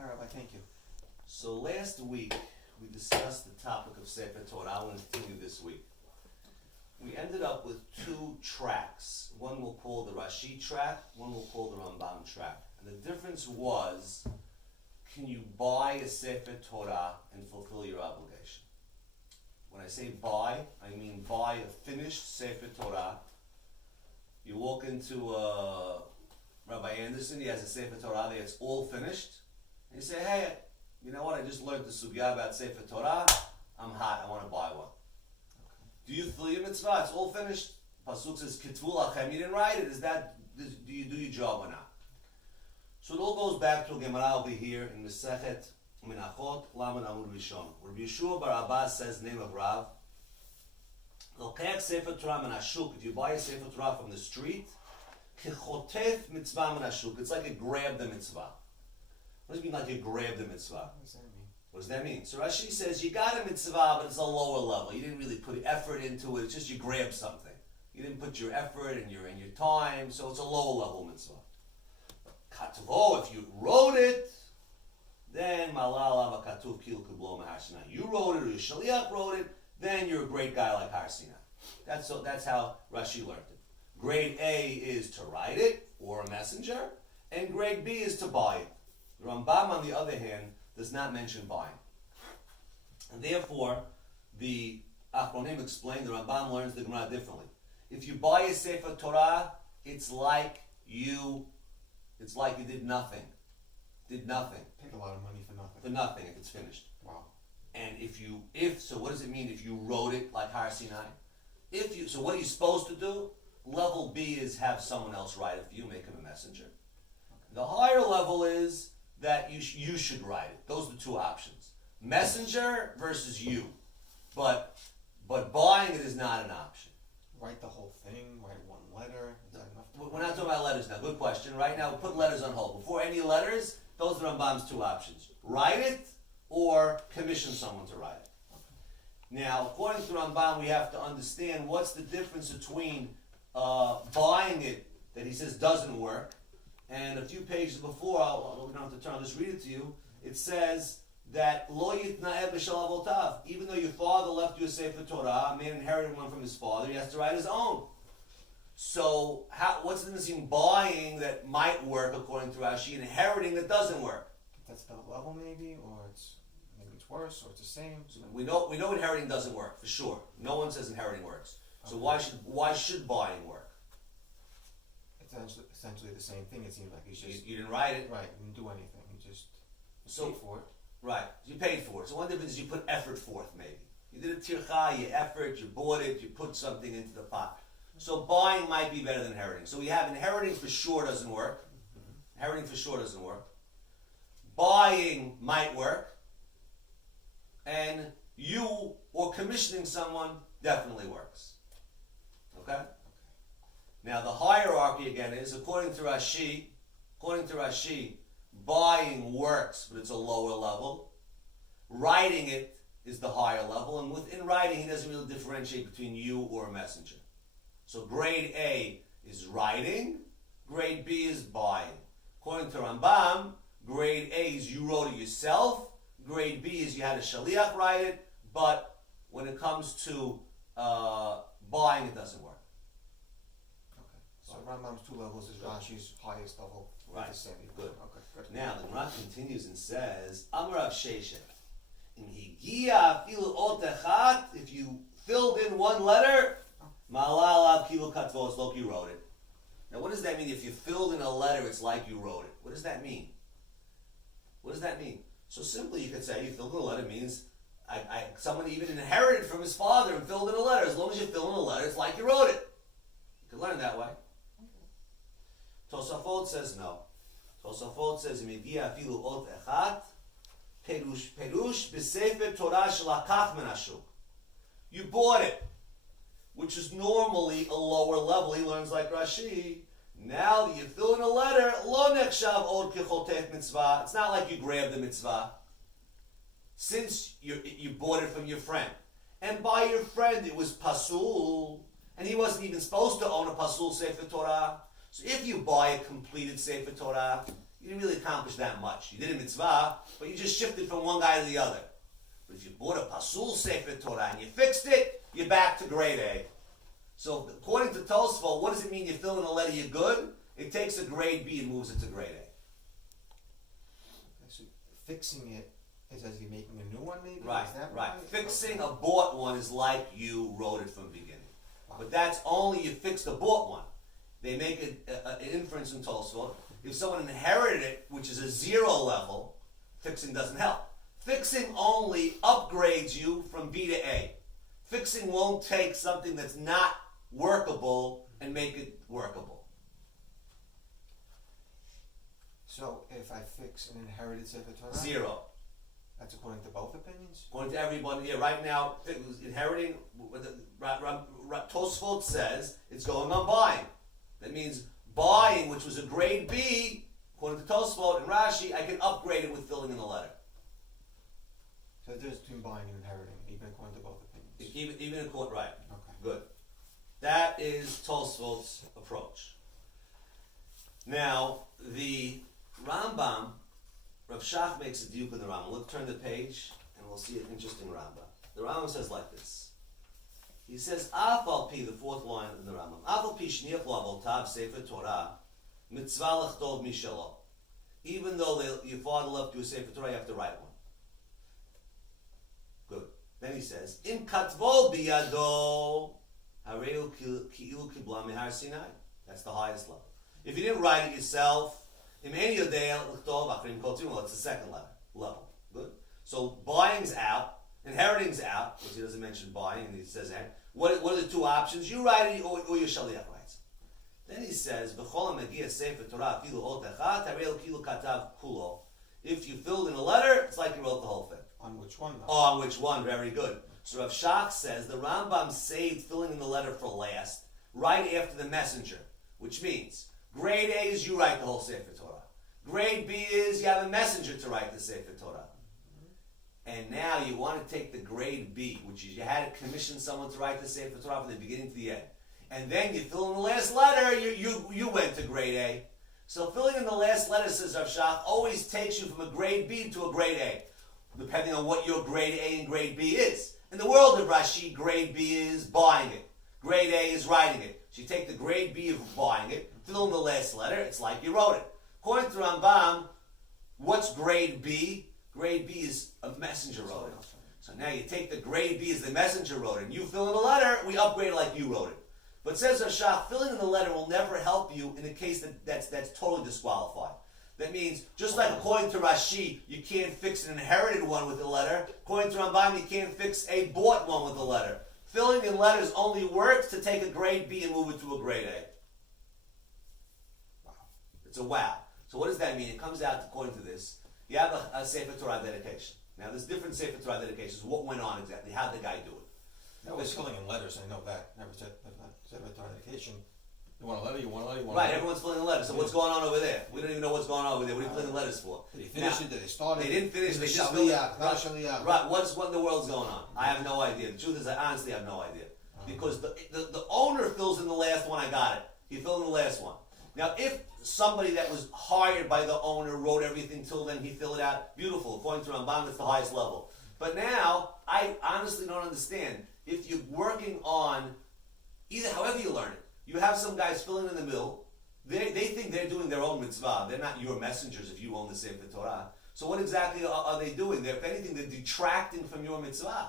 Hi, Rabbi. Thank you. So last week we discussed the topic of Sefer Torah. I want to continue this week. We ended up with two tracks. One we'll call the Rashi track, one we'll call the Rambam track. And the difference was, can you buy a Sefer Torah and fulfill your obligation? When I say buy, I mean buy a finished Sefer Torah. You walk into Rabbi Anderson, he has a Sefer Torah there, it's all finished. And you say, hey, you know what, I just learned the sugya about Sefer Torah, I'm hot, I want to buy one. Do you fill your mitzvah? It's all finished. Pasuk says, Kitvu lachem, you didn't write it, do you do your job or not? So it all goes back to a Gemara over here in Masechet Menachot, Lamed Amud Rishon. Rabbi Yeshua bar Abba says, name of Rav, Lokech Sefer Torah min hashuk, if you buy a Sefer Torah from the street, Kechotef mitzvah min hashuk, it's like you grab the mitzvah. What does it mean like you grab the mitzvah? What does that mean? What does that mean? So Rashi says you got a mitzvah, but it's a lower level. You didn't really put effort into it. It's just you grab something. You didn't put your effort and your time, so it's a lower level mitzvah. Katvo, if you wrote it, then malal ava katuv kil kublo mahashina. You wrote it, or your shaliach wrote it, then you're a great guy like Har Sinai. That's how Rashi learned it. Grade A is to write it, or a messenger, and grade B is to buy it. The Rambam, on the other hand, does not mention buying. And therefore, the Achronim explain, the Rambam learns the Gemara differently. If you buy a Sefer Torah, it's like you did nothing. Did nothing. Paid a lot of money for nothing. For nothing if it's finished. Wow. And so what does it mean if you wrote it like Har Sinai? So what are you supposed to do? Level B is have someone else write it for you, make him a messenger. Okay. The higher level is that you should write it. Those are the two options. Messenger versus you. But buying it is not an option. Write the whole thing, write one letter. Is that enough? We're not talking about letters now. Good question. Right now, put letters on hold. Before any letters, those are Rambam's two options. Write it or commission someone to write it. Okay. Now, according to Rambam, we have to understand what's the difference between buying it that he says doesn't work. And a few pages before, we don't have to turn, I'll just read it to you. It says that lo yitna'eh b'shel avotav. Even though your father left you a Sefer Torah, a man inherited one from his father, he has to write his own. So what's the difference between buying that might work according to Rashi and inheriting that doesn't work? That's the level maybe, or maybe it's worse, or it's the same. So We know inheriting doesn't work for sure. No one says inheriting works. So Okay. why should buying work? it's essentially the same thing. It seems like he's just You didn't write it, right. He didn't do anything. He just so paid for it. right. You paid for it. So one difference is you put effort forth. Maybe you did a tircha, you effort, you bought it, you put something into the pot. So buying might be better than inheriting. So we have inheriting for sure doesn't work. Inheriting for sure doesn't work. Buying might work. And you or commissioning someone definitely works. Okay? Now the hierarchy again is according to Rashi, buying works, but it's a lower level. Writing it is the higher level, and within writing he doesn't really differentiate between you or a messenger. So grade A is writing, grade B is buying. According to Rambam, grade A is you wrote it yourself, grade B is you had a shaliach write it, but when it comes to buying, it doesn't work. Okay. So Rambam's two levels is Rashi's highest level. Right. The same. Good. Okay. Good. Now the Gemara continues and says, Amar Rav Sheshet, in higia afilu ot echat, if you filled in one letter, malal kilu katvos, look, you wrote it. Now what does that mean? If you filled in a letter, it's like you wrote it. What does that mean? What does that mean? So simply you could say you filled in a letter means someone even inherited from his father and filled in a letter. As long as you fill in a letter, it's like you wrote it. You can learn that way. Tosafot says no. Tosafot says migia afilu ot echat perush b'sefer Torah shelakach min hashuk. You bought it, which is normally a lower level. He learns like Rashi. Now that you fill in a letter, lo nechshav od kechotef mitzvah. It's not like you grabbed the mitzvah. Since you bought it from your friend, and by your friend it was pasul, and he wasn't even supposed to own a pasul Sefer Torah. So if you buy a completed Sefer Torah, you didn't really accomplish that much. You did a mitzvah, but you just shifted from one guy to the other. But if you bought a pasul sefer Torah and you fixed it, you're back to grade A. So according to Tosfot, what does it mean you fill in a letter, you're good? It takes a grade B and moves it to grade A. Okay, so fixing it is as you're making a new one, maybe? Right, Is that right. okay? Fixing a bought one is like you wrote it from the beginning. Wow. But that's only you fixed a bought one. They make an inference in Tosfot. If someone inherited it, which is a 0 level, fixing doesn't help. Fixing only upgrades you from B to A. Fixing won't take something that's not workable and make it workable. So if I fix an inherited Sefer Torah, 0. that's according to both opinions? According to everybody, yeah, right now, inheriting, Tosfot says it's going on buying. That means buying, which was a grade B, according to Tosfot and Rashi, I can upgrade it with filling in the letter. So there's between buying and inheriting, even according to both opinions. Even in court, right. Okay. Good. That is Tosfot's approach. Now, the Rambam, Rav Shach makes a diuk in the Rambam. Let's turn the page and we'll see an interesting Rambam. The Rambam says like this. He says, Afal Pi, the fourth line in the Rambam, Afal Pi shniach lo avotav sefer Torah, mitzvah lechtov mishalo. Even though your father left you a sefer Torah, you have to write one. Good. Then he says, Im katvo biyado, hareu ki'ilu kibla mehar Sinai. That's the highest level. If you didn't write it yourself, im eni yodei lechtov achrim kol tzimah, it's the second level. Good. So buying's out, inheriting's out, because he doesn't mention buying, and he says that. What are the two options? You write it, or your shaliach writes it. Then he says, "V'chol hamegia sefer Torah afilu ot echad harei ki'ilu katav kulo." If you filled in a letter, it's like you wrote the whole thing. On which one, though? Oh, on which one? Very good. So Rav Shach says the Rambam saved filling in the letter for last, right after the messenger, which means grade A is you write the whole Sefer Torah. Grade B is you have a messenger to write the Sefer Torah. And now you want to take the grade B, which is you had to commission someone to write the Sefer Torah from the beginning to the end. And then you fill in the last letter, you went to grade A. So filling in the last letter, says Rav Shach, always takes you from a grade B to a grade A, depending on what your grade A and grade B is. In the world of Rashi, grade B is buying it. Grade A is writing it. So you take the grade B of buying it, fill in the last letter, it's like you wrote it. According to Rambam, what's grade B? Grade B is a messenger wrote it. So now you take the grade B as the messenger wrote it, and you fill in the letter, we upgrade it like you wrote it. But says Rav Shach, filling in the letter will never help you in a case that's totally disqualified. That means, just like according to Rashi, you can't fix an inherited one with a letter, according to Rambam, you can't fix a bought one with a letter. Filling in letters only works to take a grade B and move it to a grade A. Wow. It's a wow. So what does that mean? It comes out, according to this, you have a Sefer Torah dedication. Now there's different Sefer Torah dedications. What went on exactly? How did the guy do it? That was filling in letters, I know that. Never said Sefer Torah dedication. You want a letter, you want a letter, you want a Right, letter. everyone's filling in letters. So what's going on over there? We don't even know what's going on over there. What are you filling in letters for? Did he finish Now, it? Did they start it? They didn't finish. They Is it just filled it. Shaliach? Not a Shaliach. Right. What in the world's going on? I have no idea. The truth is, I honestly have no idea. Because the owner fills in the last one, I got it. He filled in the last one. Now, if somebody that was hired by the owner wrote everything till then, he filled it out, beautiful. According to Rambam, that's the highest level. But now, I honestly don't understand. If you're working on, either however you learn it, you have some guys filling in the middle, they think they're doing their own mitzvah. They're not your messengers if you own the Sefer Torah. So what exactly are they doing? If anything, they're detracting from your mitzvah.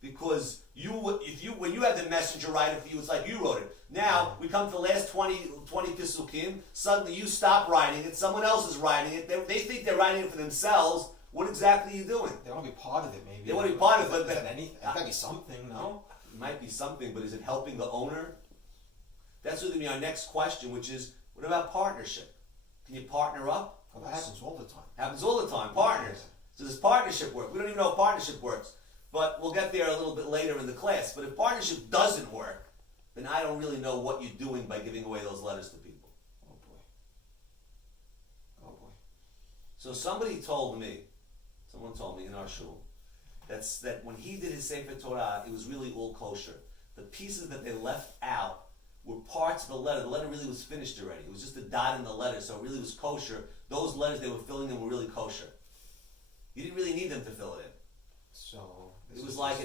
Because when you have the messenger write it for you, it's like you wrote it. Now, we come to the last 20 Pisukim, suddenly you stop writing it, someone else is writing it, they think they're writing it for themselves. What exactly are you doing? They want to be part of it, maybe. They want to be part of it, Is but that anything? It's got to be something, no? it might be something, but is it helping the owner? That's going to be our next question, which is, what about partnership? Can you partner up? Well, that happens all the time. Happens all the time, partners. So does partnership work? We don't even know if partnership works. But we'll get there a little bit later in the class. But if partnership doesn't work, then I don't really know what you're doing by giving away those letters to people. Oh, boy. Oh, boy. So someone told me in our shul, that when he did his Sefer Torah, it was really all kosher. The pieces that they left out were parts of the letter. The letter really was finished already. It was just a dot in the letter, so it really was kosher. those letters they were filling in were really kosher. You didn't really need them to fill it in. So. It was like,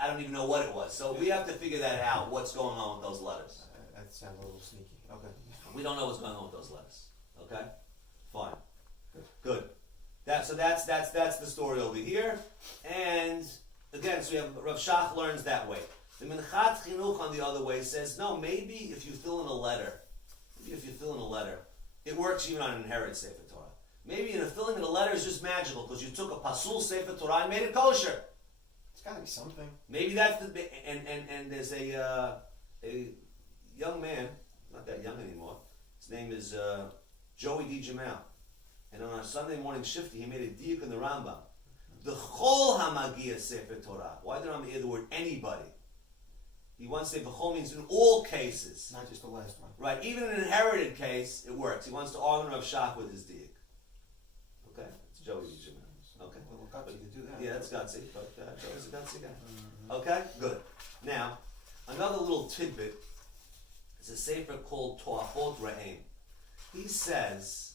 I don't even know what it was. So we have to figure that out, what's going on with those letters. That sounds a little sneaky. Okay. We don't know what's going on with those letters. Okay? Fine. Good. That's the story over here. And again, so we have Rav Shach learns that way. The Minchat Chinuch on the other way says, no, maybe if you fill in a letter, it works even on an inherited Sefer Torah. Maybe in a filling in a letter is just magical because you took a Pasul Sefer Torah and made it kosher. It's got to be something. Maybe that's the and there's a young man, not that young anymore. His name is Joey D. Jamal, and on a Sunday morning shifty, he made a diuk in the Rambam. The Chol Hamagia Sefer Torah. Why did I hear the word anybody? He wants to say B'chol means in all cases. Not just the last one. Right, even in an inherited case, it works. He wants to argue Rav Shach with his diuk. Okay, it's Joey D. Jamal. Okay. A little gutsy to do that. Yeah, that's gutsy, but Joey's a gutsy guy. Okay, good. Now, another little tidbit is a sefer called Toachot Re'em. He says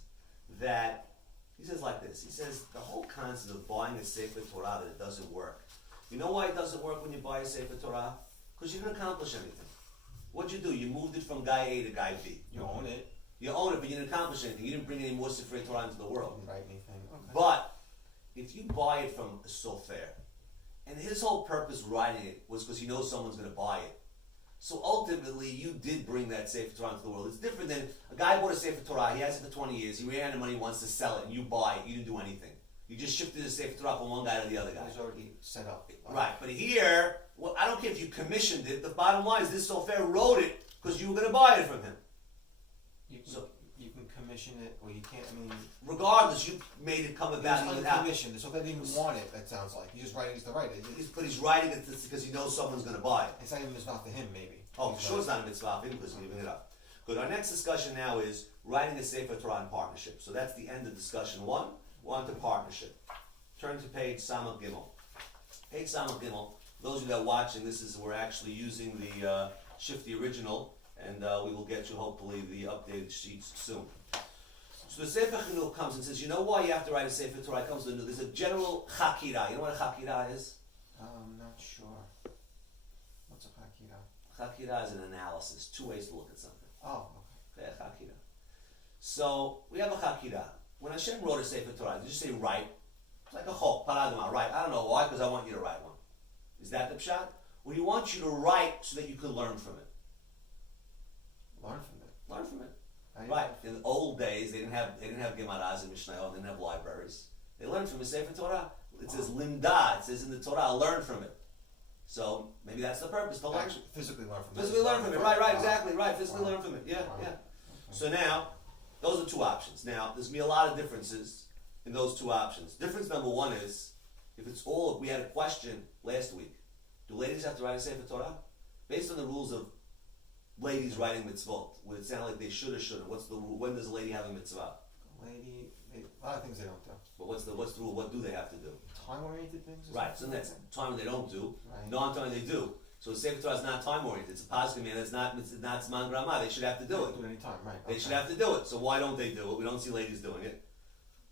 like this. He says the whole concept of buying a sefer Torah that it doesn't work. You know why it doesn't work when you buy a sefer Torah? Because you didn't accomplish anything. What'd you do? You moved it from guy A to guy B. You own it. You own it, but you didn't accomplish anything. You didn't bring any more sefer Torah into the world. You didn't write anything. Okay. But if you buy it from a sofer, and his whole purpose writing it was because he knows someone's going to buy it. So ultimately, you did bring that Sefer Torah into the world. It's different than a guy bought a Sefer Torah, he has it for 20 years, he ran out of money, wants to sell it, and you buy it, you didn't do anything. You just shifted the Sefer Torah from one guy to the other guy. It was already set up. Right, but here, well, I don't care if you commissioned it, the bottom line is this sofer wrote it because you were going to buy it from him. You can commission it, or you can't. I mean, regardless, you made it come about it's without uncommissioned. So if they didn't even want it, that sounds like he's just writing it to write it. But he's writing it because he knows someone's going to buy it. It's not even mitzvah to him, maybe. Oh, for sure it's not a mitzvah for him because he's giving it up. Good. Our next discussion now is writing a Sefer Torah in partnership. So that's the end of discussion one. We're on to partnership. Turn to page Samach Gimel. Page Samach Gimel. Those of you that are watching, we're actually using the Shifty original, and we will get you hopefully the updated sheets soon. So the Sefer Chinuch comes and says, you know why you have to write a Sefer Torah? It comes to there's a general chakira. You know what a chakira is? I'm not sure. What's a chakira? Chakira is an analysis. Two ways to look at something. Oh, okay. Okay, chakira. So we have a chakira. When Hashem wrote a Sefer Torah, did you say write? It's like a chok, paragma, write. I don't know why, because I want you to write one. Is that the pshat? Or he wants you to write so that you can learn from it. Learn from it. Learn from it. Right. In the old days, they didn't have Gemaras and Mishnayot. They didn't have libraries. They learned from the Sefer Torah. It says limda. It says in the Torah, learn from it. So maybe that's the purpose to learn. Actually, physically learn from it. Physically learn from it. Right. Exactly. Right. Physically learn from it. Yeah. Wow. Yeah. Okay. So now, those are two options. Now, there's going to be a lot of differences in those two options. Difference number one is, we had a question last week. Do ladies have to write a Sefer Torah? Based on the rules of ladies writing mitzvot, would it sound like they should or shouldn't? What's the rule? When does a lady have a mitzvah? A lot of things they don't do. But what's the rule? What do they have to do? Time-oriented things? Right, so that's time they don't do. Right. Non-time they do. So Sefer Torah is not time-oriented. It's a positive man. It's not Zman Grama. They should have to do it. Do it anytime, right. They should have to do it. So why don't they do it? We don't see ladies doing it.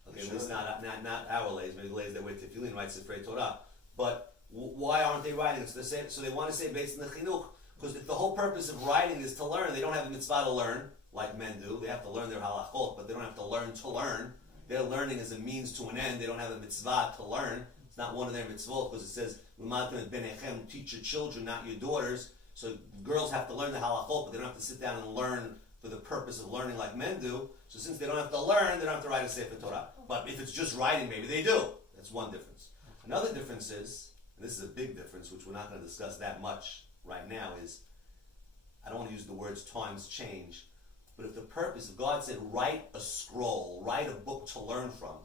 Okay, Sure. at least not our ladies. Maybe the ladies that wear tefillin write Sefer Torah. But why aren't they writing it? So they want to say based on the chinuch, because if the whole purpose of writing is to learn, they don't have a mitzvah to learn like men do. They have to learn their halachot, but they don't have to learn to learn. Their learning is a means to an end. They don't have a mitzvah to learn. It's not one of their mitzvot because it says "L'matem et benechem," teach your children, not your daughters. So girls have to learn the halachot, but they don't have to sit down and learn for the purpose of learning like men do. So since they don't have to learn, they don't have to write a Sefer Torah. But if it's just writing, maybe they do. That's one difference. Another difference is, and this is a big difference, which we're not going to discuss that much right now, is I don't want to use the words times change, but if the purpose, if God said write a scroll, write a book to learn from,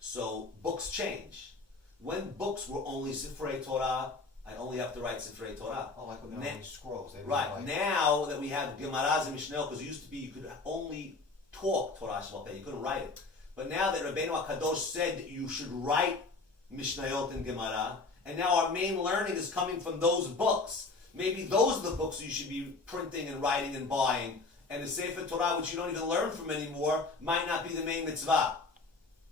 so books change. When books were only Sifrei Torah, I only have to write Sifrei Torah. Oh, like when they're on these scrolls. Right, now that we have Gemaras and Mishnayot, because it used to be you could only talk Torah Shabbat, you couldn't write it. But now that Rabbeinu HaKadosh said that you should write Mishnayot and Gemara, and now our main learning is coming from those books. Maybe those are the books you should be printing and writing and buying, and the Sefer Torah, which you don't even learn from anymore, might not be the main mitzvah.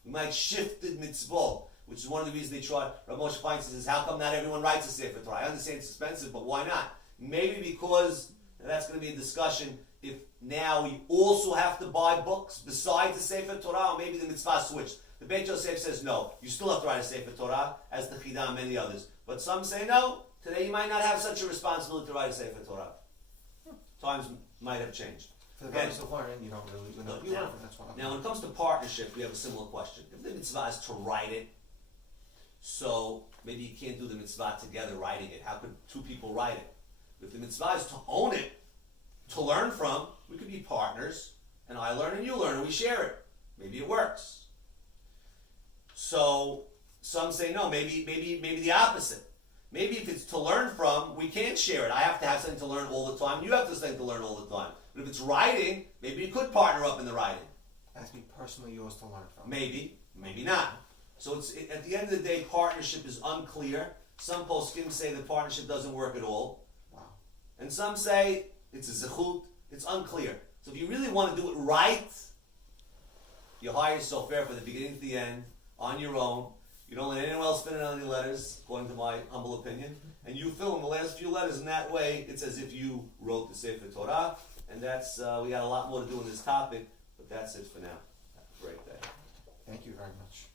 You might shift the mitzvah, which is one of the reasons they tried. Rav Moshe Feinstein says, how come not everyone writes a Sefer Torah? I understand it's expensive, but why not? Maybe because, and that's going to be a discussion, if now you also have to buy books besides the Sefer Torah, or maybe the mitzvah switched. The Beit Yosef says no, you still have to write a Sefer Torah, as the Chidah and many others. But some say no, today you might not have such a responsibility to write a Sefer Torah. Times might have changed. For the Again, purpose of learning, you don't really, you know, you now, learn from that's one. now, when it comes to partnership, we have a similar question. If the mitzvah is to write it, so maybe you can't do the mitzvah together writing it. How could two people write it? If the mitzvah is to own it, to learn from, we could be partners, and I learn and you learn, and we share it. Maybe it works. So some say no, maybe the opposite. Maybe if it's to learn from, we can't share it. I have to have something to learn all the time. You have something to learn all the time. But if it's writing, maybe you could partner up in the writing. It has to be personally yours to learn from. Maybe not. So at the end of the day, partnership is unclear. Some poskim say the partnership doesn't work at all. Wow. And some say it's a zechut. It's unclear. So if you really want to do it right, you hire yourself there from the beginning to the end, on your own. You don't let anyone else fill in any letters, according to my humble opinion. And you fill in the last few letters, and that way it's as if you wrote the Sefer Torah. And that's, we got a lot more to do on this topic, but that's it for now. Have a great day. Thank you very much.